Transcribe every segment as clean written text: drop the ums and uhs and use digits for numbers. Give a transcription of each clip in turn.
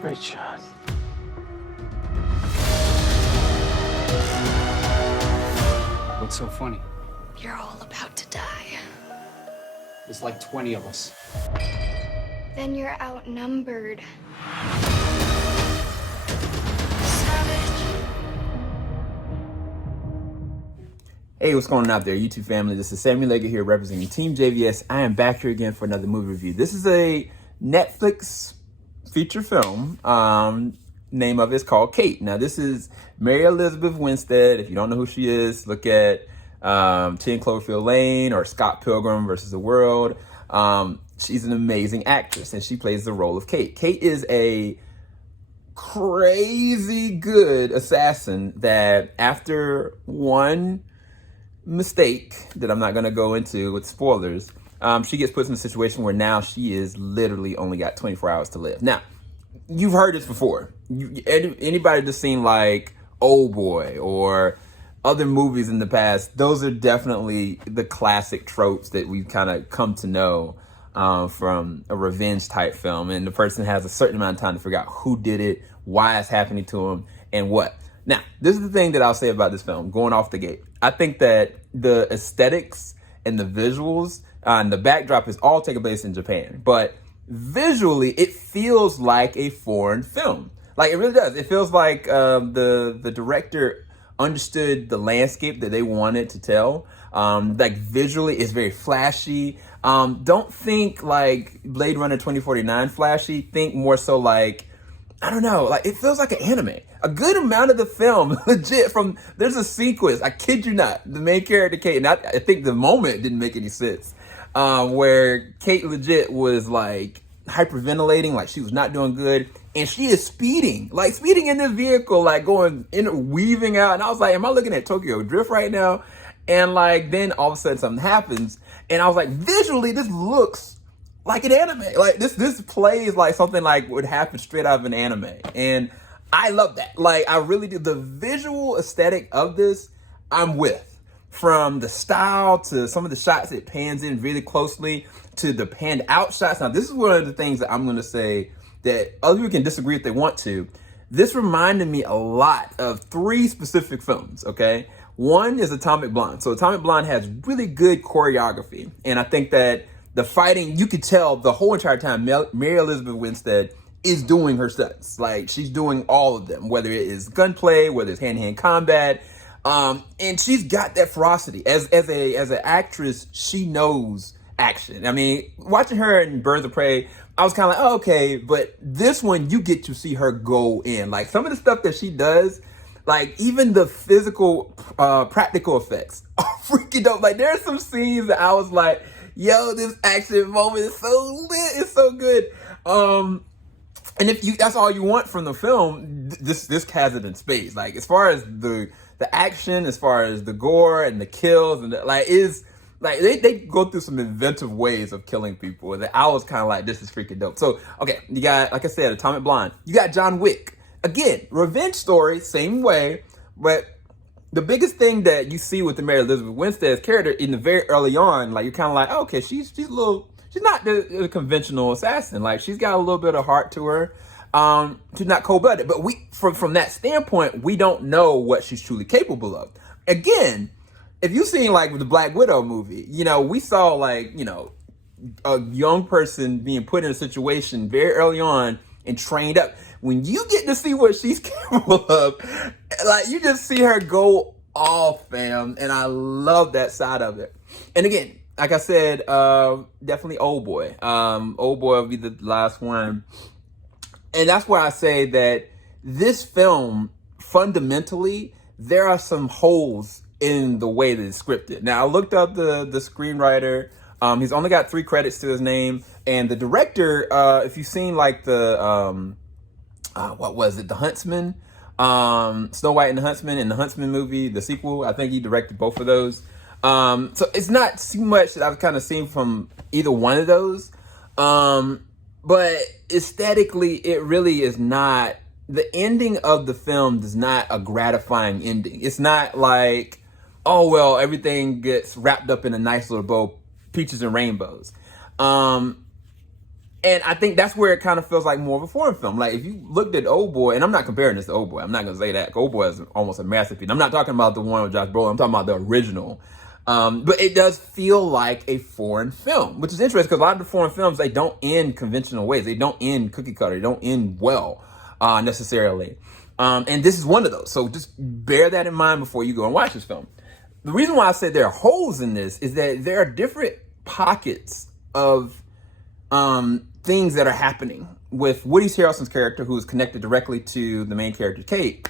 Great shot. What's so funny? You're all about to die. There's like 20 of us. Then you're outnumbered. Savage. Hey, what's going on out there, YouTube family? This is Sammy Leggett here representing TeamJVS. I am back here again for another movie review. This is a Netflix feature film. Name of it is called Kate. Now, this is Mary Elizabeth Winstead. If you don't know who she is, look at 10 Cloverfield Lane or Scott Pilgrim versus the World. She's an amazing actress, and she plays the role of Kate. Kate is a crazy good assassin that after one mistake that I'm not going to go into with spoilers, she gets put in a situation where now she is literally only got 24 hours to live. Now, you've heard this before. Anybody just seen like Old Boy or other movies in the past, those are definitely the classic tropes that we've kind of come to know from a revenge type film. And the person has a certain amount of time to figure out who did it, why it's happening to them, and what. Now, this is the thing that I'll say about this film, going off the gate. I think that the aesthetics and the visuals and the backdrop is all taking place in Japan. But visually, it feels like a foreign film. Like, it really does. It feels like the director understood the landscape that they wanted to tell. Like, visually, it's very flashy. Don't think like Blade Runner 2049 flashy. Think more so like, I don't know, like it feels like an anime. A good amount of the film, legit, there's a sequence, I kid you not, the main character, Kate, and I think the moment didn't make any sense, where Kate legit was like hyperventilating, like she was not doing good, and she is speeding in this vehicle, like weaving out, and I was like, am I looking at Tokyo Drift right now? And like, then all of a sudden something happens, and I was like, visually, this looks like an anime. Like this plays like something like would happen straight out of an anime. And I love that. Like, I really do. The visual aesthetic of this, I'm with. From the style to some of the shots it pans in really closely to the panned out shots. Now, this is one of the things that I'm going to say that other people can disagree if they want to. This reminded me a lot of three specific films, okay? One is Atomic Blonde. So Atomic Blonde has really good choreography. And I think that the fighting, you could tell the whole entire time Mary Elizabeth Winstead is doing her stunts. Like, she's doing all of them, whether it is gunplay, whether it's hand-to-hand combat. And she's got that ferocity. As an actress, she knows action. I mean, watching her in Birds of Prey, I was kind of like, oh, okay, but this one, you get to see her go in. Like, some of the stuff that she does, like, even the physical, practical effects are freaking dope. Like, there are some scenes that I was like, yo, this action moment is so lit, it's so good. And if that's all you want from the film, this has it in spades. Like, as far as the action, as far as the gore and the kills, and they go through some inventive ways of killing people. And I was kind of like, this is freaking dope. So, okay, you got, like I said, Atomic Blonde. You got John Wick. Again, revenge story, same way, but the biggest thing that you see with the Mary Elizabeth Winstead's character in the very early on, like, you're kind of like, oh, okay, she's not the conventional assassin. Like, she's got a little bit of heart to her. She's not cold-blooded, but from that standpoint, we don't know what she's truly capable of. Again, if you've seen like with the Black Widow movie, you know, we saw like, you know, a young person being put in a situation very early on and trained up. When you get to see what she's capable of, like, you just see her go off, fam. And I love that side of it. And again, like I said, definitely Old Boy. Old Boy will be the last one. And that's where I say that this film, fundamentally, there are some holes in the way that it's scripted. Now, I looked up the screenwriter. He's only got 3 credits to his name. And the director, if you've seen like the, what was it? The Huntsman, Snow White and the Huntsman, and the Huntsman movie, the sequel. I think he directed both of those. So it's not too much that I've kind of seen from either one of those. But aesthetically, it really is not, the ending of the film is not a gratifying ending. It's not like, oh, well, everything gets wrapped up in a nice little bow, peaches and rainbows. And I think that's where it kind of feels like more of a foreign film. Like if you looked at Old Boy, and I'm not comparing this to Old Boy. I'm not going to say that. Old Boy is almost a masterpiece. I'm not talking about the one with Josh Brolin. I'm talking about the original. But it does feel like a foreign film, which is interesting because a lot of the foreign films, they don't end conventional ways. They don't end cookie cutter. They don't end well necessarily. And this is one of those. So just bear that in mind before you go and watch this film. The reason why I said there are holes in this is that there are different pockets of things that are happening with Woody Harrelson's character, who is connected directly to the main character, Kate,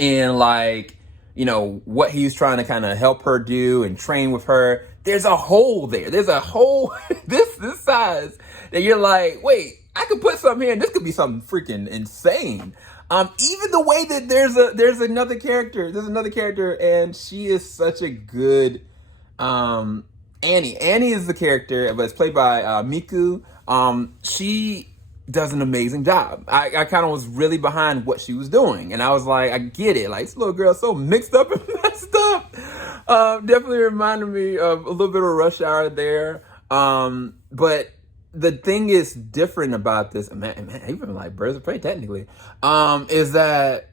and like, you know, what he's trying to kind of help her do and train with her. There's a hole there. There's a hole this size that you're like, wait, I could put something here and this could be something freaking insane. Even the way that there's another character and she is such a good, Annie. Annie is the character, but it's played by Miku. She does an amazing job. I kind of was really behind what she was doing, and I was like, I get it. Like, this little girl's so mixed up and messed up. Definitely reminded me of a little bit of Rush Hour there. But the thing is different about this, man, even like Birds of Prey technically, is that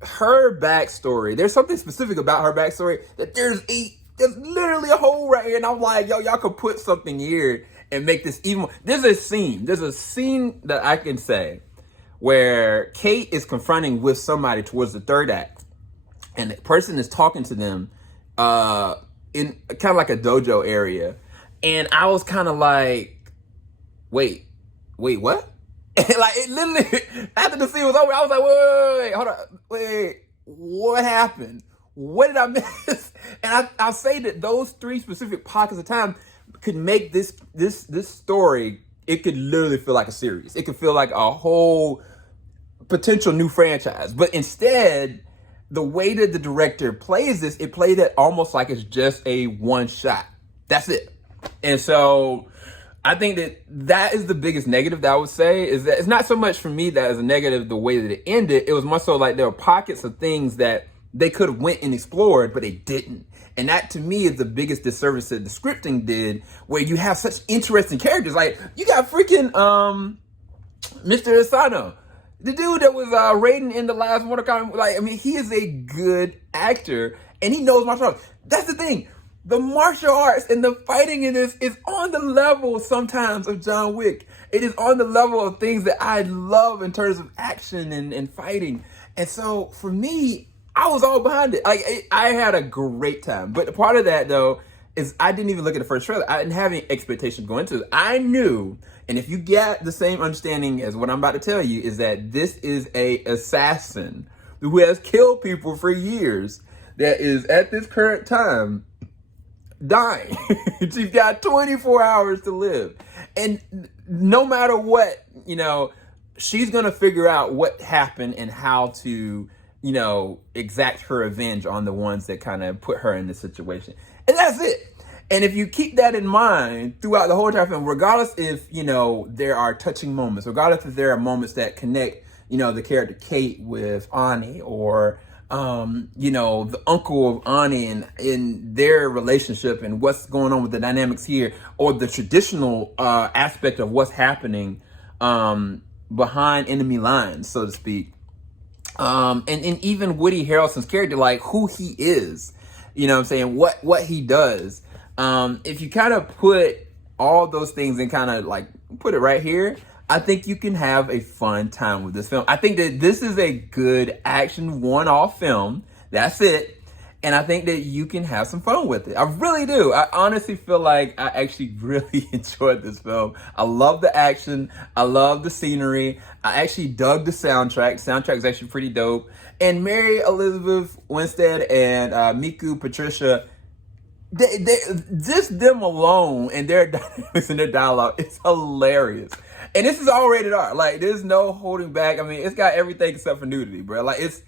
her backstory, there's something specific about her backstory that there's literally a hole right here. And I'm like, yo, y'all could put something here and make this even more. There's a scene that I can say where Kate is confronting with somebody towards the third act, and the person is talking to them in kind of like a dojo area. And I was kind of like, wait, what? And like, it literally, after the scene was over, I was like, wait, hold on, wait, what happened? What did I miss? And I'll say that those three specific pockets of time could make this story, it could literally feel like a series. It could feel like a whole potential new franchise. But instead, the way that the director plays this, it played it almost like it's just a one shot. That's it. And so I think that is the biggest negative that I would say, is that it's not so much for me that is a negative the way that it ended. It was more so like there were pockets of things that they could have went and explored, but they didn't. And that to me is the biggest disservice that the scripting did, where you have such interesting characters. Like you got freaking Mr. Asano, the dude that was Raiden in the last Mortal Kombat. Like, I mean, he is a good actor and he knows martial arts. That's the thing. The martial arts and the fighting in this is on the level sometimes of John Wick. It is on the level of things that I love in terms of action and fighting. And so for me, I was all behind it. Like, I had a great time. But part of that, though, is I didn't even look at the first trailer. I didn't have any expectations going into it. I knew, and if you get the same understanding as what I'm about to tell you, is that this is a assassin who has killed people for years that is, at this current time, dying. She's got 24 hours to live. And no matter what, you know, she's going to figure out what happened and how to, you know, exact her revenge on the ones that kind of put her in this situation. And that's it. And if you keep that in mind throughout the whole entire film, regardless if, you know, there are touching moments, regardless if there are moments that connect, you know, the character Kate with Ani, or you know, the uncle of Ani and in their relationship and what's going on with the dynamics here, or the traditional aspect of what's happening behind enemy lines, so to speak. And even Woody Harrelson's character, like who he is, you know what I'm saying, what he does. If you kind of put all those things and kind of like put it right here, I think you can have a fun time with this film. I think that this is a good action one-off film. That's it. And I think that you can have some fun with it. I really do. I honestly feel like I actually really enjoyed this film. I love the action. I love the scenery. I actually dug the soundtrack. The soundtrack is actually pretty dope. And Mary Elizabeth Winstead and Miku Patricia, just them alone and their dynamics and their dialogue, it's hilarious. And this is all rated R. Like, there's no holding back. I mean, it's got everything except for nudity, bro. Like, it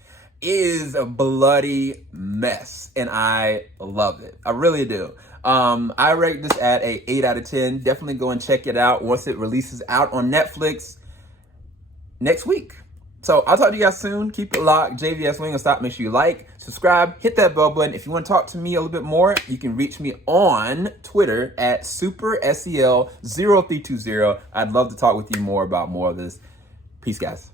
is a bloody mess, and I love it. I really do. I rate this at a 8 out of 10. Definitely go and check it out once it releases out on Netflix next week. So I'll talk to you guys soon. Keep it locked. JVS Wing and Stop. Make sure you like, subscribe, hit that bell button. If you want to talk to me a little bit more, you can reach me on Twitter at SuperSEL0320. I'd love to talk with you more about more of this. Peace, guys.